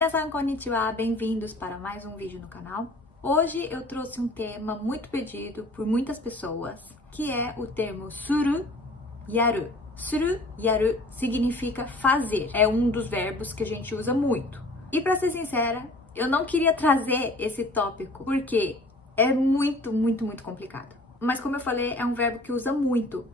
Minasan, konnichiwa, bem-vindos para mais um vídeo no canal. Hoje eu trouxe um tema muito pedido por muitas pessoas, que é o termo suru, yaru. Suru, yaru significa fazer, é um dos verbos que a gente usa muito. E para ser sincera, eu não queria trazer esse tópico porque é muito complicado. Mas como eu falei, é um verbo que usa muito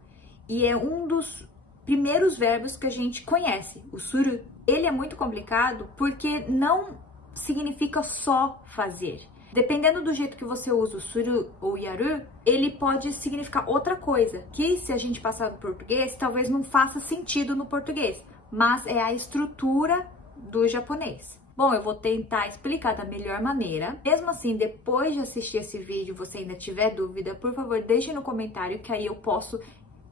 e é um dos primeiros verbos que a gente conhece, o suru. Ele é muito complicado porque não significa só fazer. Dependendo do jeito que você usa o suru ou yaru, ele pode significar outra coisa, que se a gente passar no português, talvez não faça sentido no português, mas é a estrutura do japonês. Bom, eu vou tentar explicar da melhor maneira. Mesmo assim, depois de assistir esse vídeo, você ainda tiver dúvida, por favor, deixe no comentário que aí eu posso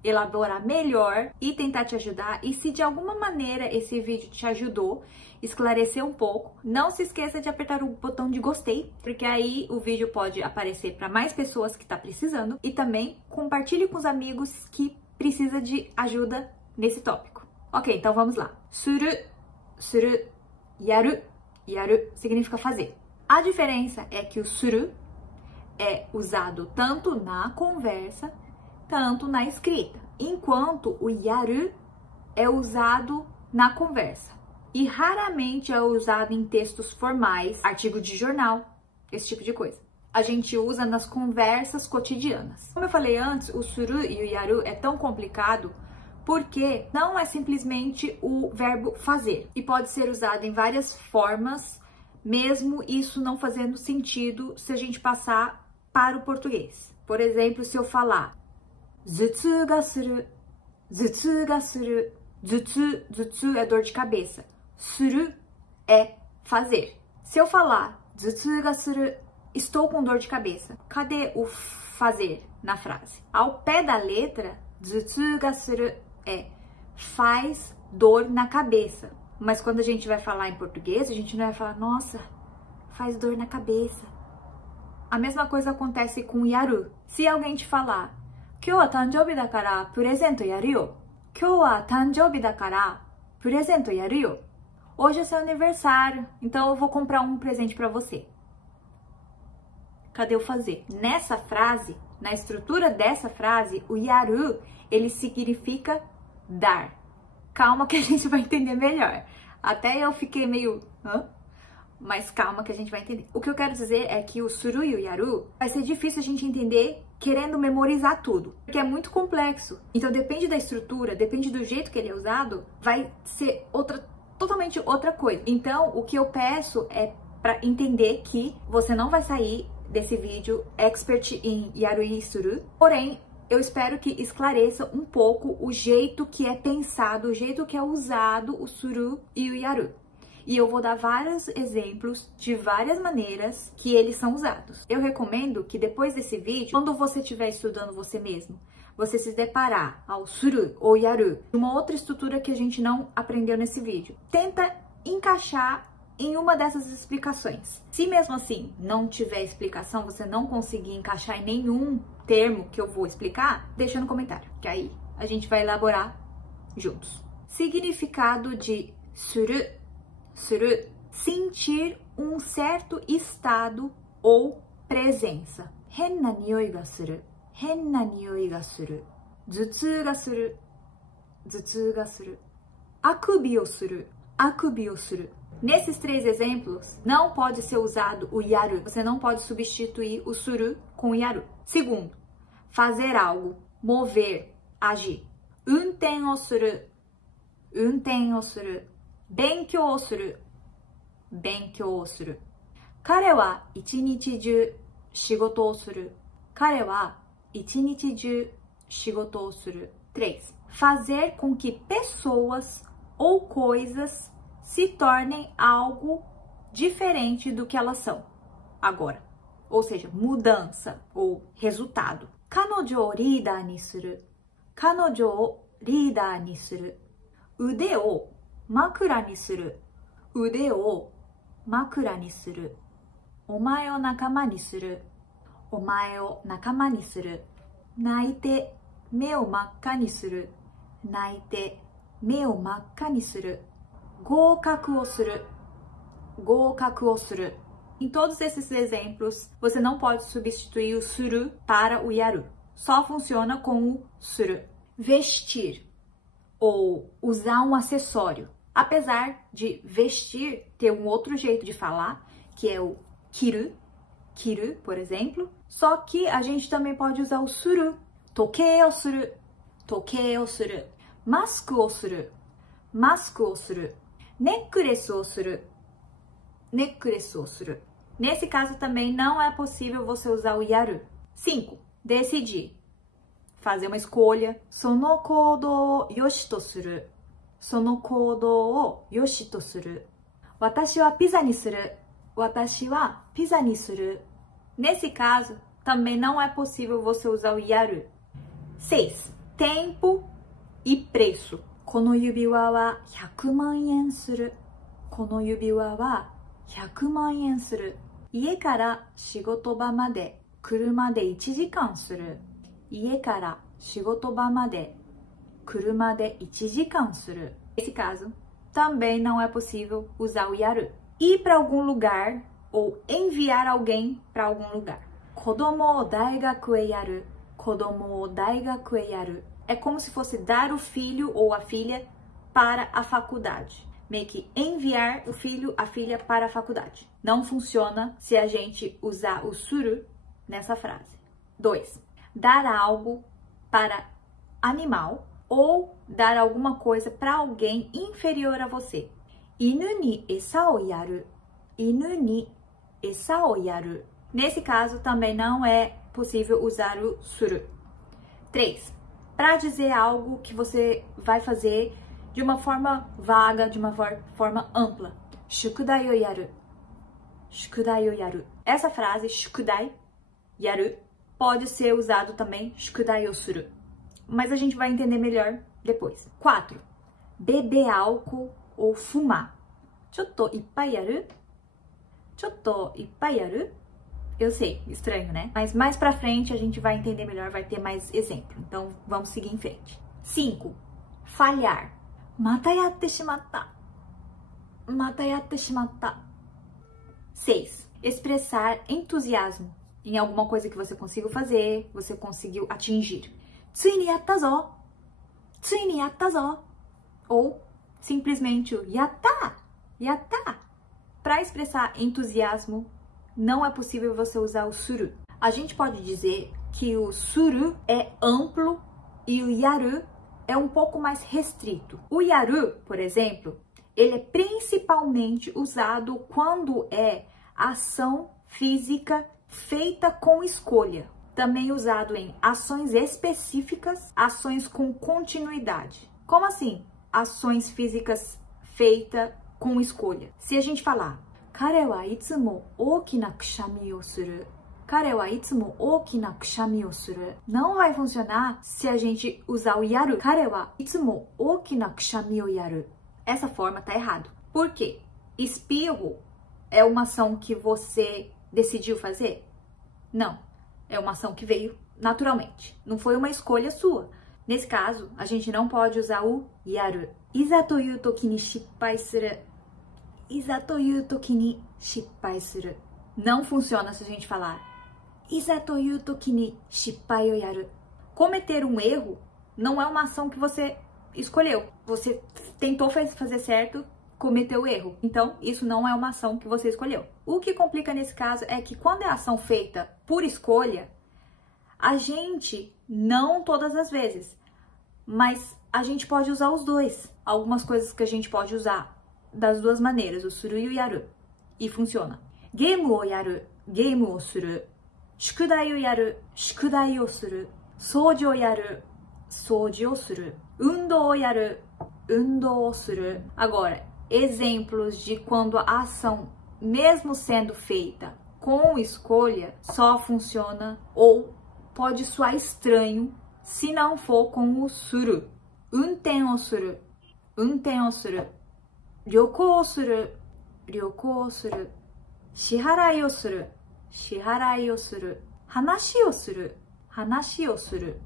elaborar melhor e tentar te ajudar. E se de alguma maneira esse vídeo te ajudou, esclarecer um pouco, não se esqueça de apertar o botão de gostei, porque aí o vídeo pode aparecer para mais pessoas que tá precisando, e também compartilhe com os amigos que precisa de ajuda nesse tópico. Ok, então vamos lá. Suru, suru, yaru, yaru significa fazer. A diferença é que o suru é usado tanto na conversa tanto na escrita, enquanto o yaru é usado na conversa e raramente é usado em textos formais, artigo de jornal, esse tipo de coisa. A gente usa nas conversas cotidianas. Como eu falei antes, o suru e o yaru é tão complicado porque não é simplesmente o verbo fazer e pode ser usado em várias formas, mesmo isso não fazendo sentido se a gente passar para o português. Por exemplo, se eu falar zutsu ga suru, zutsu ga suru, zutsu é dor de cabeça, suru é fazer. Se eu falar zutsu ga suru, estou com dor de cabeça, cadê o fazer na frase? Ao pé da letra, zutsu ga suru é faz dor na cabeça. Mas quando a gente vai falar em português, a gente não vai falar, nossa, faz dor na cabeça. A mesma coisa acontece com yaru. Se alguém te falar, 今日は誕生日だからプレゼントやるよ。今日は誕生日だからプレゼントやるよ。Hoje é seu aniversário, então eu vou comprar um presente para você. Cadê o fazer? Nessa frase, na estrutura dessa frase, o yaru, ele significa dar. Calma que a gente vai entender melhor. Até eu fiquei meio... hã? Mas calma que a gente vai entender. O que eu quero dizer é que o suru e o yaru vai ser difícil a gente entender querendo memorizar tudo, porque é muito complexo. Então depende da estrutura, depende do jeito que ele é usado, vai ser totalmente outra coisa. Então o que eu peço é para entender que você não vai sair desse vídeo expert em yaru e suru, porém eu espero que esclareça um pouco o jeito que é pensado, o jeito que é usado o suru e o yaru. E eu vou dar vários exemplos de várias maneiras que eles são usados. Eu recomendo que depois desse vídeo, quando você estiver estudando você mesmo, você se deparar ao suru ou yaru, uma outra estrutura que a gente não aprendeu nesse vídeo, tenta encaixar em uma dessas explicações. Se mesmo assim não tiver explicação, você não conseguir encaixar em nenhum termo que eu vou explicar, deixa no comentário, que aí a gente vai elaborar juntos. Significado de suru. Suru, sentir um certo estado ou presença. Henna nioi ga suru, henna nioi ga suru. Zutsu ga suru, zutsu ga suru. Akubi o suru, akubi o suru. Nesses três exemplos, não pode ser usado o yaru. Você não pode substituir o suru com o yaru. Segundo, fazer algo, mover, agir. Unten o suru, unten o suru. 勉強する、勉強する。彼は一日中仕事をする。彼は一日中仕事をする。 3. Fazer com que pessoas ou coisas se tornem algo diferente do que elas são agora. Ou seja, mudança ou resultado. 彼女をリーダーにする。彼女をリーダーにする。腕を枕にする。腕を枕にする。お前を仲間にする。お前を仲間にする。泣いて目を真っ赤にする。泣いて目を真っ赤にする。合格をする。合格をする. Em todos esses exemplos, você não pode substituir o suru para o yaru. Só funciona com o suru. Vestir ou usar um acessório. Apesar de vestir ter um outro jeito de falar, que é o kiru, por exemplo, só que a gente também pode usar o suru. Tokei o suru, tokei o suru. Masku o suru, masku o suru. Necklace o suru, necklace o suru. Nesse caso também não é possível você usar o yaru. 5. Decidir. Fazer uma escolha. Sono koudou o yoshi to suru. Sono koudou o yoshi to suru. Watashi wa pizza ni suru. Watashi wa pizza ni suru. Nesse caso, também não é possível você usar o yaru. 6. Tempo e preço. Kono yubiwa wa 100万円する. Kono yubiwa wa 100万円する. 家から仕事場まで車で1時間する. 家から仕事場まで車で1時間する. Nesse caso, também não é possível usar o yaru. Ir para algum lugar ou enviar alguém para algum lugar. Kodomo o daigaku e yaru. Kodomo o daigaku e yaru. É como se fosse dar o filho ou a filha para a faculdade. Meio que enviar o filho, a filha para a faculdade. Não funciona se a gente usar o suru nessa frase. 2. Dar algo para animal ou dar alguma coisa para alguém inferior a você. Inu ni esa o yaru. Inu ni esa o yaru. Nesse caso, também não é possível usar o suru. 3. Para dizer algo que você vai fazer de uma forma vaga, de uma forma ampla. Shukudai o yaru. Shukudai o yaru. Essa frase, shukudai, yaru, pode ser usado também, shukudai o suru. Mas a gente vai entender melhor depois. 4. Beber álcool ou fumar. Chotto ippai yaru? Chotto ippai yaru? Eu sei, estranho, né? Mas mais pra frente a gente vai entender melhor, vai ter mais exemplo. Então, vamos seguir em frente. 5. Falhar. Mata yatte shimatta. Mata yatte shimatta. 6. Expressar entusiasmo em alguma coisa que você conseguiu fazer, você conseguiu atingir. Tsui ni yatta zo. Tsui ni yatta zo. Ou simplesmente o yatta. Yatta. Para expressar entusiasmo, não é possível você usar o suru. A gente pode dizer que o suru é amplo e o yaru é um pouco mais restrito. O yaru, por exemplo, ele é principalmente usado quando é ação física feita com escolha. Também usado em ações específicas, ações com continuidade. Como assim? Ações físicas feitas com escolha. Se a gente falar 彼はいつも大きなくしゃみをする. 彼はいつも大きなくしゃみをする. Não vai funcionar se a gente usar o yaru. 彼はいつも大きなくしゃみをやる. Essa forma tá errado. Por quê? Espirro é uma ação que você decidiu fazer? Não. É uma ação que veio naturalmente. Não foi uma escolha sua. Nesse caso, a gente não pode usar o yaru. いざという時に失敗する. いざという時に失敗する. Não funciona se a gente falar いざという時に失敗をやる. Cometer um erro não é uma ação que você escolheu. Você tentou fazer certo, cometeu o erro. Então, isso não é uma ação que você escolheu. O que complica nesse caso é que quando é ação feita por escolha, a gente, não todas as vezes, mas a gente pode usar os dois. Algumas coisas que a gente pode usar das duas maneiras, o suru e o yaru. E funciona. Game o yaru, game o suru. Shukudai o yaru, shukudai o suru. Souji o yaru, souji o suru. Undou o yaru, undou o suru. Agora, exemplos de quando a ação, mesmo sendo feita com escolha, só funciona ou pode soar estranho se não for com o suru. Unten o suru, unten o suru. 旅行をする、旅行をする。支払いをする、支払いをする。話をする、話をする。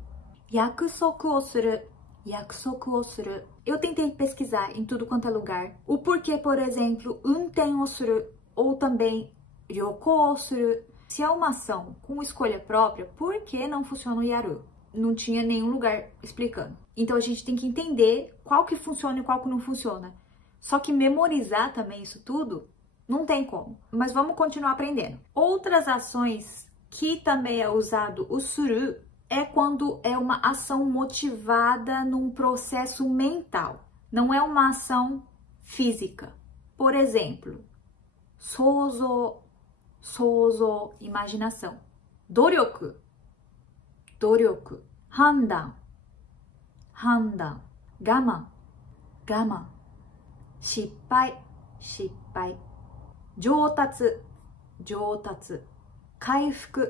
約束をする、yakusoku o suru. Eu tentei pesquisar em tudo quanto é lugar o porquê, por exemplo, unten o suru ou também ryoko o suru. Se é uma ação com escolha própria, por que não funciona o yaru? Não tinha nenhum lugar explicando. Então a gente tem que entender qual que funciona e qual que não funciona. Só que memorizar também isso tudo, não tem como. Mas vamos continuar aprendendo. Outras ações que também é usado o suru é quando é uma ação motivada num processo mental. Não é uma ação física. Por exemplo, souzo, imaginação. Doryoku, handan, gaman, shippai, joutatsu, kaifuku.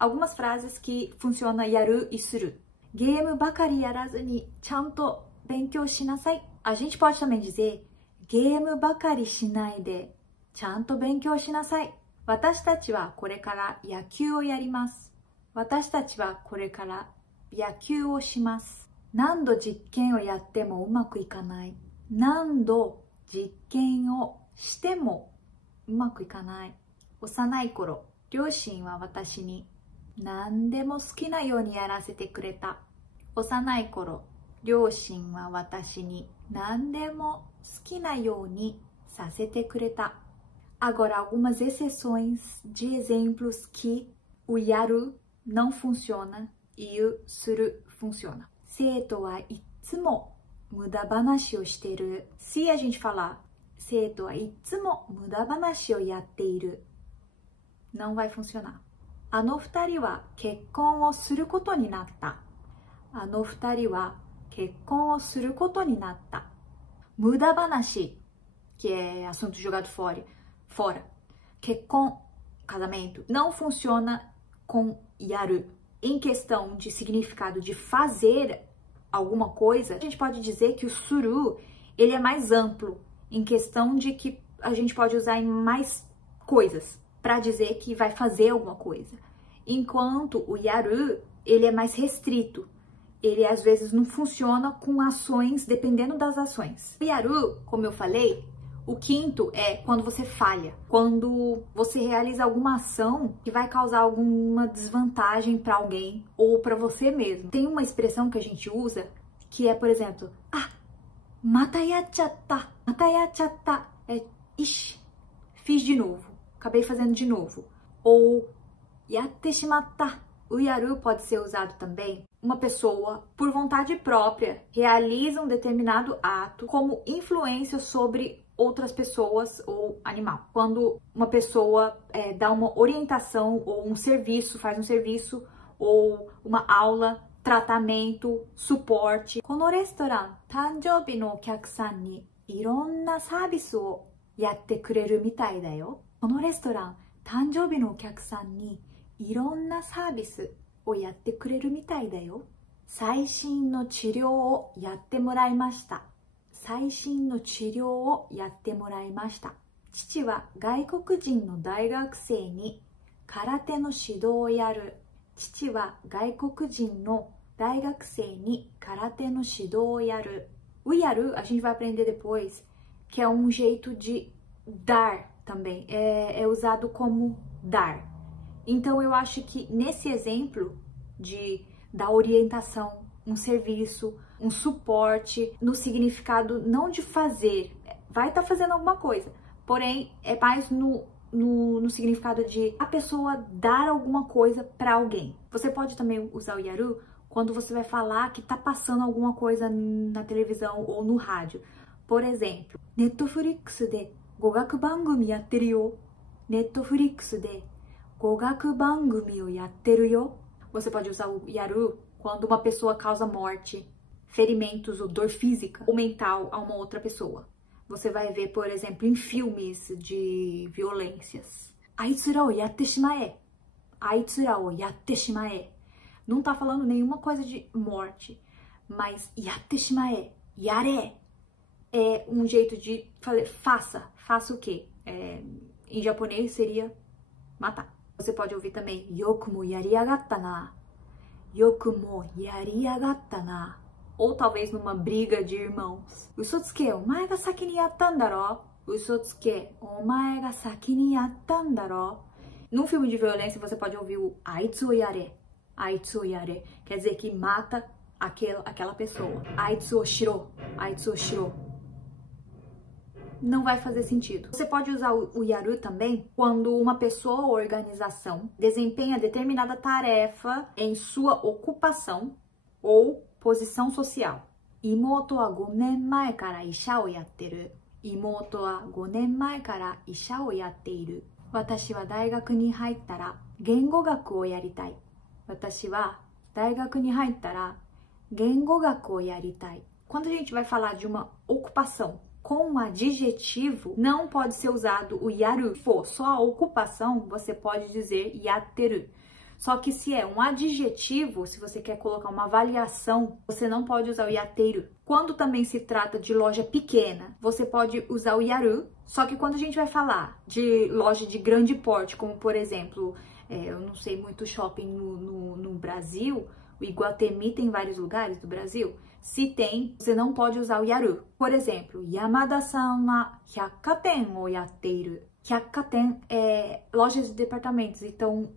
Algumas frases que funcionam yaru e suru. Game bakari yarazu ni chanto benkyou shinasai. A gente pode também dizer game bakari shinai de chanto benkyou shinasai. Watashi tachi wa kore kara yakyū o yarimasu. Watashi tachi wa kore kara yakyū o shimasu. Nando jikken o yatte mo umaku ikanai. Nando jikken o shite mo umaku ikanai. Osanai koro, 両親は私に何でも好きなようにやらせてくれた。幼い頃、両親は私に何でも好きなようにさせてくれた。Agora, algumas exceções de exemplos que o yaru não funciona e o suru funciona. 生徒はいつも無駄話をしている。Se a gente falar 生徒はいつも無駄話をやっている。não vai funcionar. あの二人は結婚をすることになった。あの二人は結婚をすることになった。無駄話, que é assunto jogado fora. 結婚, casamento, não funciona com yaru. Em questão de significado de fazer alguma coisa, a gente pode dizer que o suru, ele é mais amplo, em questão de que a gente pode usar em mais coisas, para dizer que vai fazer alguma coisa. Enquanto o yaru, ele é mais restrito. Ele às vezes não funciona com ações, dependendo das ações. O yaru, como eu falei, o quinto é quando você falha. Quando você realiza alguma ação que vai causar alguma desvantagem para alguém ou para você mesmo. Tem uma expressão que a gente usa que é, por exemplo, mata yachatta. Mata yachatta é, ixi, fiz de novo. Acabei fazendo de novo. Ou yatte shimatta. O yaru pode ser usado também. Uma pessoa, por vontade própria, realiza um determinado ato como influência sobre outras pessoas ou animal. Quando uma pessoa dá uma orientação ou um serviço, faz um serviço ou uma aula, tratamento, suporte. このレストラン、誕生日のお客さんにいろんなサービスをやってくれるみたいだよ。このレストラン、誕生日のお客さんにいろんなサービスをやってくれるみたいだよ。最新の治療をやってもらいました。最新の治療をやってもらいました。父は外国人の大学生に空手の指導をやる。父は外国人の大学生に空手の指導をやる。O yaru, a gente vai aprender depois, que é um jeito de dar também. É usado como dar. Então, eu acho que nesse exemplo da orientação, um serviço, um suporte, no significado não de fazer, vai estar fazendo alguma coisa, porém é mais no significado de a pessoa dar alguma coisa para alguém. Você pode também usar o yaru quando você vai falar que tá passando alguma coisa na televisão ou no rádio. Por exemplo, Netflix de gogaku bangumi yatteru yo. Netflix de gogaku bangumi o yatteru yo. Você pode usar o yaru quando uma pessoa causa morte, ferimentos ou dor física ou mental a uma outra pessoa. Você vai ver, por exemplo, em filmes de violências. Aitsura o yatte shimae. Aitsura o yatte shimae. Não tá falando nenhuma coisa de morte, mas yatte shimae, yare, é um jeito de fazer, faça o quê? Em japonês seria matar. Você pode ouvir também, yoku mo yariagatta na. yoku mo yariyagatta na. Ou talvez numa briga de irmãos. Usotsuke, omae ga saki ni yatta daro. Usotsuke, omae ga saki ni yatta daro. Num filme de violência você pode ouvir o aitsu o yare. Aitsu o yare quer dizer que mata aquela pessoa. Aitsu o shiro. Aitsu o shiro. Não vai fazer sentido. Você pode usar o yaru também quando uma pessoa ou organização desempenha determinada tarefa em sua ocupação ou posição social. Imoto wa 5年前から医者をやってる。妹は5年前から医者をやっている。私は大学に入ったら言語学をやりたい。私は大学に入ったら言語学をやりたい。Quando a gente vai falar de uma ocupação com um adjetivo, não pode ser usado o yaru. Se for só a ocupação, você pode dizer yatteru. Só que se é um adjetivo, se você quer colocar uma avaliação, você não pode usar o yatteru. Quando também se trata de loja pequena, você pode usar o yaru. Só que quando a gente vai falar de loja de grande porte, como por exemplo, eu não sei muito shopping no Brasil, o Iguatemi tem vários lugares do Brasil. Se tem, você não pode usar o yaru. Por exemplo, Yamada-san wa hyakkaten o yatteiru. Hyakkaten é lojas de departamentos, então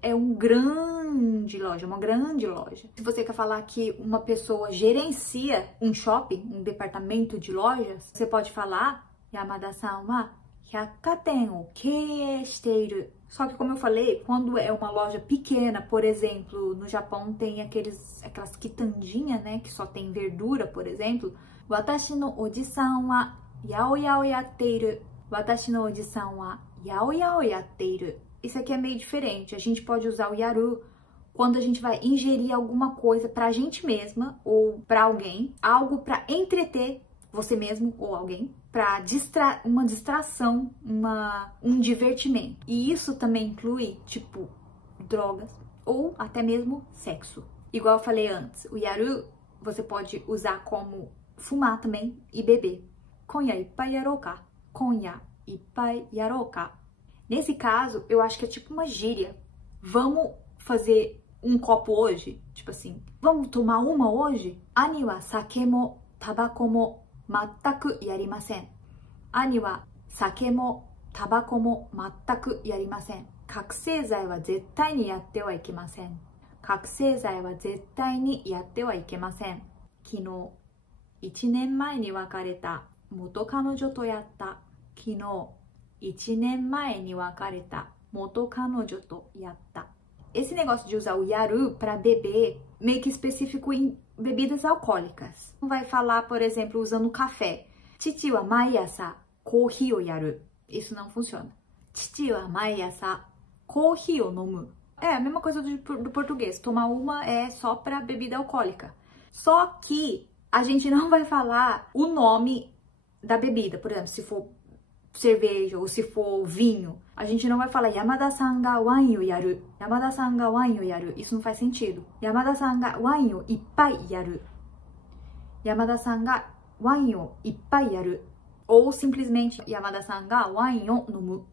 é uma grande loja. Se você quer falar que uma pessoa gerencia um shopping, um departamento de lojas, você pode falar Yamada-san wa hyakkaten o keie shiteiru. Só que, como eu falei, quando é uma loja pequena, por exemplo, no Japão tem aquelas quitandinhas, né, que só tem verdura, por exemplo. Watashi no oji-san wa yaoyao yatteiru. Watashi no oji-san wa yaoyao yatteiru. Isso aqui é meio diferente. A gente pode usar o yaru quando a gente vai ingerir alguma coisa pra gente mesma ou pra alguém, algo pra entreter você mesmo ou alguém, para uma distração, um divertimento. E isso também inclui, tipo, drogas ou até mesmo sexo. Igual eu falei antes, o yaru você pode usar como fumar também e beber. Konya ippai yarou ka? Konya ippai yarou ka? Nesse caso, eu acho que é tipo uma gíria. Vamos fazer um copo hoje? Tipo assim, vamos tomar uma hoje? Ani wa sake mo tabako mo mattaku yarimasen. Ani wa sake mo tabako mo mattaku yarimasen. Kakusei wa zettai ni yatte wa ikemasen. Kakusei wa zettai ni yatte wa ikemasen. Kino 1年前に別れた元彼女とやった。昨日1年前に別れた元彼女とやった。Esse negócio de usar o yaru para beber, meio que específico em bebidas alcoólicas. Vai falar, por exemplo, usando café. Chichi wa maiasa kohi o yaru. Isso não funciona. Chichi wa maiasa kohi o nomu. É a mesma coisa do português. Tomar uma é só para bebida alcoólica. Só que a gente não vai falar o nome da bebida. Por exemplo, se for cerveja ou se for vinho, a gente não vai falar Yamada-san ga wain o yaru. Yamada-san ga wain o yaru. Isso não faz sentido. Yamada-san ga wain o ippai yaru. Yamada-san ga wain o ippai yaru. Ou simplesmente Yamada-san ga wain o nomu.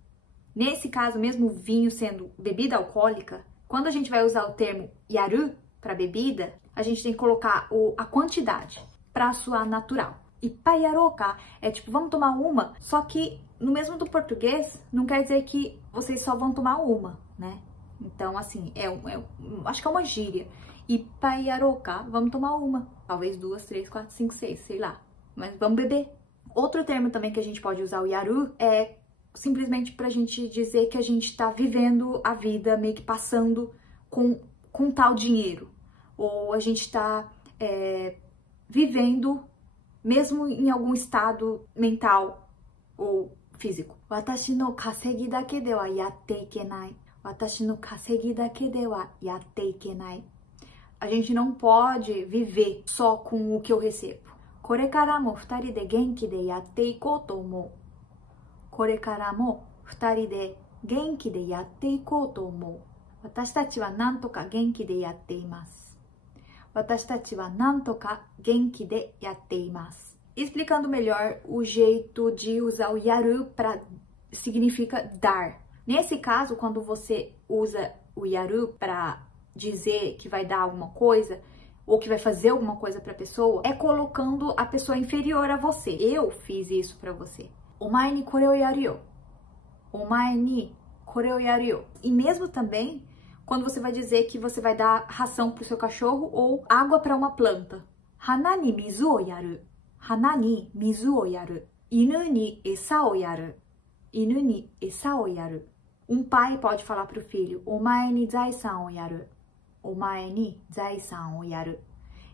Nesse caso, mesmo vinho sendo bebida alcoólica, quando a gente vai usar o termo yaru para bebida, a gente tem que colocar a quantidade para soar natural. Ippai yarou ka é tipo, vamos tomar uma, só que no mesmo do português, não quer dizer que vocês só vão tomar uma, né? Então, assim, acho que é uma gíria. Ippai yarou ka, vamos tomar uma. Talvez 2, 3, 4, 5, 6, sei lá. Mas vamos beber. Outro termo também que a gente pode usar o yaru é simplesmente pra gente dizer que a gente tá vivendo a vida, meio que passando com tal dinheiro. Ou a gente tá vivendo mesmo em algum estado mental ou físico. Watashi no kasegi dake de wa yatte ikenai. Watashi no kasegi dake de wa yatte ikenai. A gente não pode viver só com o que eu recebo. Korekara mo futari de genki de yatte ikou to omou. Korekara mo futari de genki de yatte ikou to omou. Watashi tachi wa nantoka genki de yatte imasu. Watashi tachi wa nantoka genki de yatte imasu. Explicando melhor o jeito de usar o yaru para significa dar. Nesse caso, quando você usa o yaru para dizer que vai dar alguma coisa ou que vai fazer alguma coisa pra pessoa, é colocando a pessoa inferior a você. Eu fiz isso pra você. Omae ni kore o yaru yo. Omae ni kore o yaru yo. E mesmo também quando você vai dizer que você vai dar ração pro seu cachorro ou água para uma planta. Hana ni mizu o yaru. Hana ni mizu o yaru. Inu ni esa o yaru. Inu ni esa o yaru. Um pai pode falar pro filho: Omae ni zai-san o yaru. Omae ni zai-san o yaru.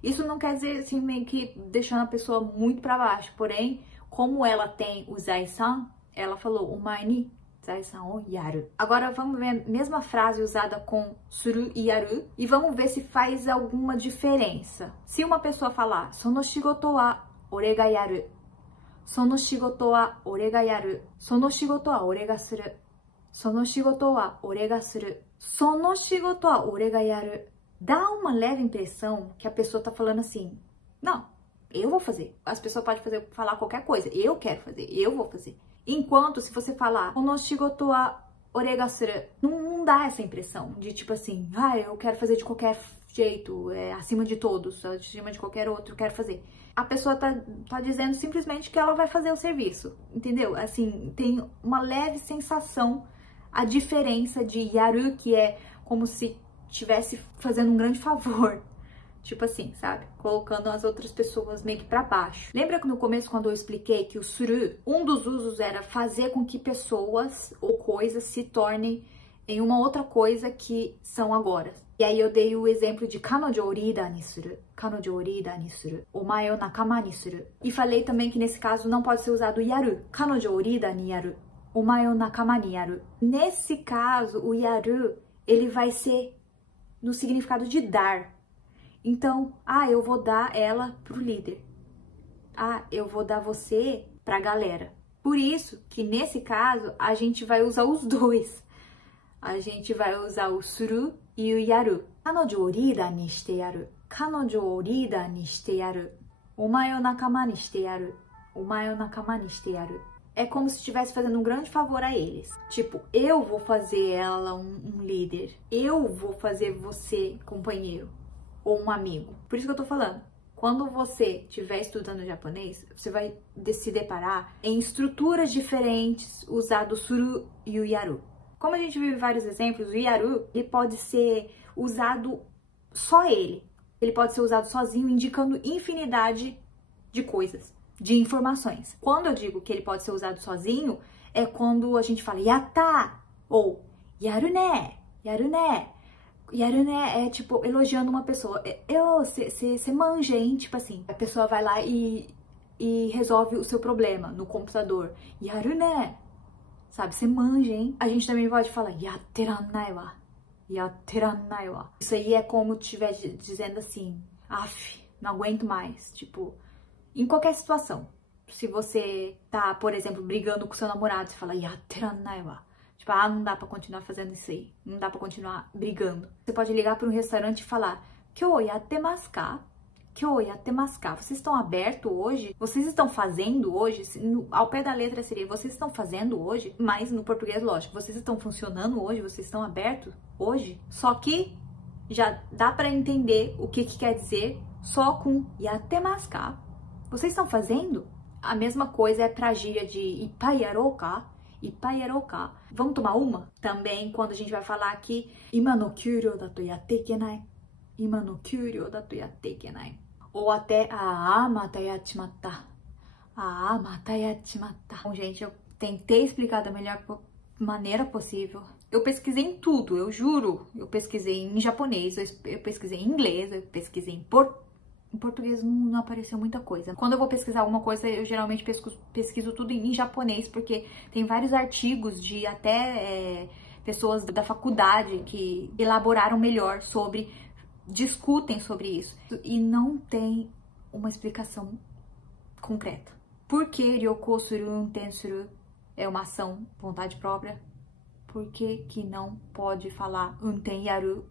Isso não quer dizer assim meio que deixando a pessoa muito para baixo. Porém, como ela tem o zai-san, ela falou Omae ni zai-san o yaru. Agora vamos ver a mesma frase usada com suru e yaru e vamos ver se faz alguma diferença. Se uma pessoa falar sono shigoto wa ore ga yaru. Sono shigoto wa ore ga yaru. Sono shigoto wa ore ga suru. Sono shigoto wa ore ga suru. Sono shigoto wa ore ga yaru. Dá uma leve impressão que a pessoa tá falando assim: não, eu vou fazer. As pessoas podem falar qualquer coisa. Eu quero fazer, eu vou fazer. Enquanto se você falar kono shigoto wa ore ga suru, não dá essa impressão de tipo assim: eu quero fazer de qualquer jeito, acima de todos, acima de qualquer outro, eu quero fazer. A pessoa tá dizendo simplesmente que ela vai fazer o serviço, entendeu? Assim, tem uma leve sensação, a diferença de yaru, que é como se estivesse fazendo um grande favor. Tipo assim, sabe? Colocando as outras pessoas meio que pra baixo. Lembra que no começo, quando eu expliquei que o suru, um dos usos era fazer com que pessoas ou coisas se tornem em uma outra coisa que são agora. E aí eu dei o exemplo de kanojo o rida ni suru. Kanojo o rida ni suru. Omae o nakama ni suru. E falei também que nesse caso não pode ser usado yaru. Kanojo o rida ni yaru. Omae o nakama ni yaru. Nesse caso, o yaru, ele vai ser no significado de dar. Então, eu vou dar ela pro líder. Eu vou dar você pra galera. Por isso que nesse caso a gente vai usar os dois. A gente vai usar o suru e o yaru. Kanojo o rida ni shite yaru. Kanojo o rida ni shite yaru. Omae o nakama ni shite yaru. Omae o nakama ni shite yaru. É como se estivesse fazendo um grande favor a eles. Tipo, eu vou fazer ela um líder. Eu vou fazer você companheiro. Ou um amigo. Por isso que eu tô falando. Quando você estiver estudando japonês, você vai se deparar em estruturas diferentes usando o suru e o yaru. Como a gente viu vários exemplos, o yaru, ele pode ser usado só ele. Ele pode ser usado sozinho, indicando infinidade de coisas, de informações. Quando eu digo que ele pode ser usado sozinho, é quando a gente fala yatta ou yaru ne, yaru ne. Yaru ne é tipo elogiando uma pessoa. Você manja, hein? Tipo assim, a pessoa vai lá e resolve o seu problema no computador. Yaru ne. Sabe, você manja, hein? A gente também pode falar yatterannai wa. Yatterannai wa. Isso aí é como se estiver dizendo assim: não aguento mais. Tipo, em qualquer situação. Se você tá, por exemplo, brigando com seu namorado, você fala yatterannai wa. Tipo, não dá pra continuar fazendo isso aí. Não dá pra continuar brigando. Você pode ligar para um restaurante e falar: Kyou yattemasu ka? Kyou yattemasu ka? Vocês estão abertos hoje? Vocês estão fazendo hoje? Ao pé da letra seria: vocês estão fazendo hoje? Mas no português, lógico, vocês estão funcionando hoje? Vocês estão abertos hoje? Só que já dá pra entender o que quer dizer só com yattemasu ka? Vocês estão fazendo? A mesma coisa é pra gíria de ippai yarou ka? Ippai yarou ka? Vamos tomar uma? Também quando a gente vai falar aqui ima no kyūryō da to yatte ikenai. Ima no kyūryō da to yatte ikenai. Ou até mata yachimatta. Mata yachimatta. Bom, gente, eu tentei explicar da melhor maneira possível. Eu pesquisei em tudo, eu juro. Eu pesquisei em japonês, eu pesquisei em inglês, eu pesquisei em português. Em português não apareceu muita coisa. Quando eu vou pesquisar alguma coisa, eu geralmente pesquiso tudo em japonês, porque tem vários artigos de até pessoas da faculdade que elaboraram melhor sobre, discutem sobre isso. E não tem uma explicação concreta. Por que ryoko suru unten suru é uma ação, vontade própria? Por que não pode falar unten yaru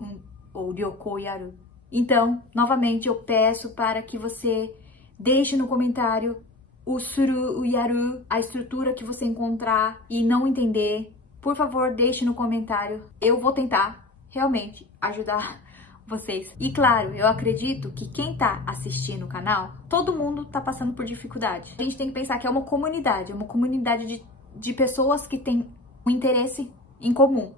ou ryoko yaru? Então, novamente, eu peço para que você deixe no comentário o suru, o yaru, a estrutura que você encontrar e não entender. Por favor, deixe no comentário. Eu vou tentar, realmente, ajudar vocês. E claro, eu acredito que quem tá assistindo o canal, todo mundo tá passando por dificuldade. A gente tem que pensar que é uma comunidade de pessoas que têm um interesse em comum,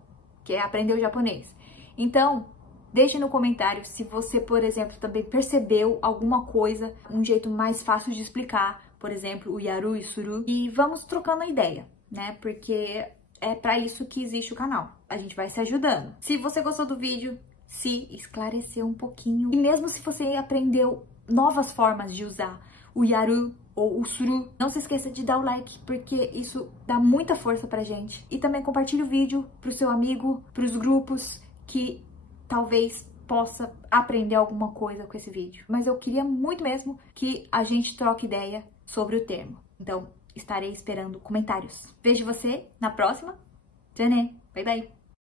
que é aprender o japonês. Então, deixe no comentário se você, por exemplo, também percebeu alguma coisa, um jeito mais fácil de explicar, por exemplo, o yaru e suru, e vamos trocando a ideia, né? Porque é para isso que existe o canal. A gente vai se ajudando. Se você gostou do vídeo, se esclareceu um pouquinho, e mesmo se você aprendeu novas formas de usar o yaru ou o suru, não se esqueça de dar o like, porque isso dá muita força pra gente. E também compartilhe o vídeo pro seu amigo, pros grupos que talvez possa aprender alguma coisa com esse vídeo. Mas eu queria muito mesmo que a gente troque ideia sobre o termo. Então, estarei esperando comentários. Vejo você na próxima. Tchau, bye bye!